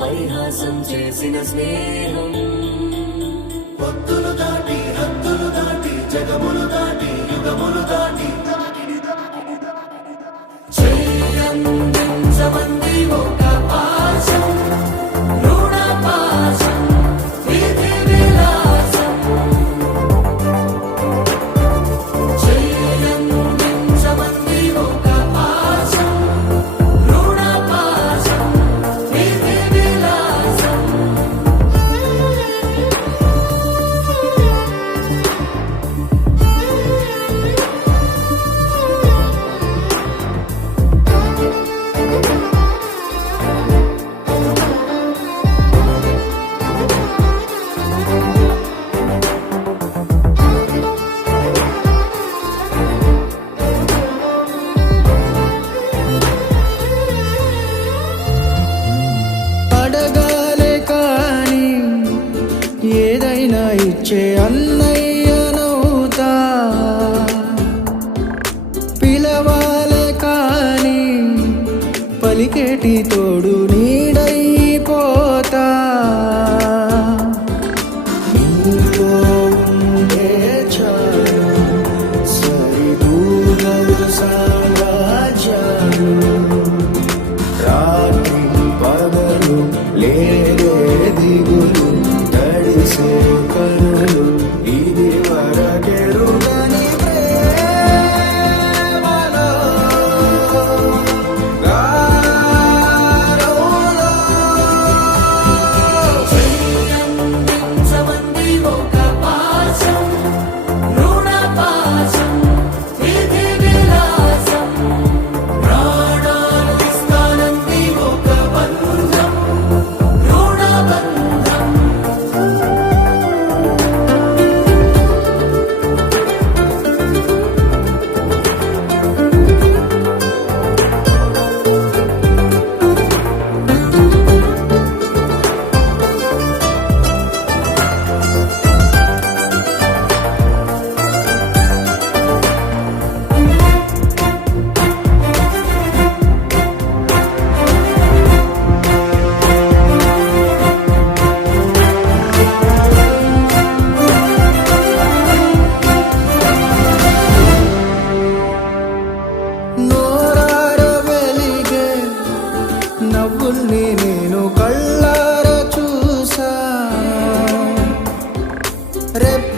పరిహాసం చేసిన స్నేహం భక్తులు దాటి హద్దులు దాటి జగములు దాటి యుగములు దాటి చెయ్యందించమంది ఒక పాశం రుణ పాశం విధి విలాసం చెయ్యందించమంది ఒక పాశం రుణ పాశం విధి విలాసం అడగాలే కాని ఏదైనా ఇచ్చే అన్నయ్యనవుతా పిలవాలే కాని పలికేటి తోడు నీడైపోతా నీలో ఉండే చాలు సరిదూగలు సామ్రాజ్యాలు రాత్రి పగలు లేదే దిగులు తడిసే కనులు ఇది వరకెరుగని ప్రేమలో గారోలో చెయ్యందించమంది ఒక పాశం రుణ పాశం విధి విలాసం ప్రాణాలు ఇస్తానంది ఒక బంధం రుణ బంధం నోరార వెలిగే నవ్వుల్ని నేను కళ్ళార చూసా రేపు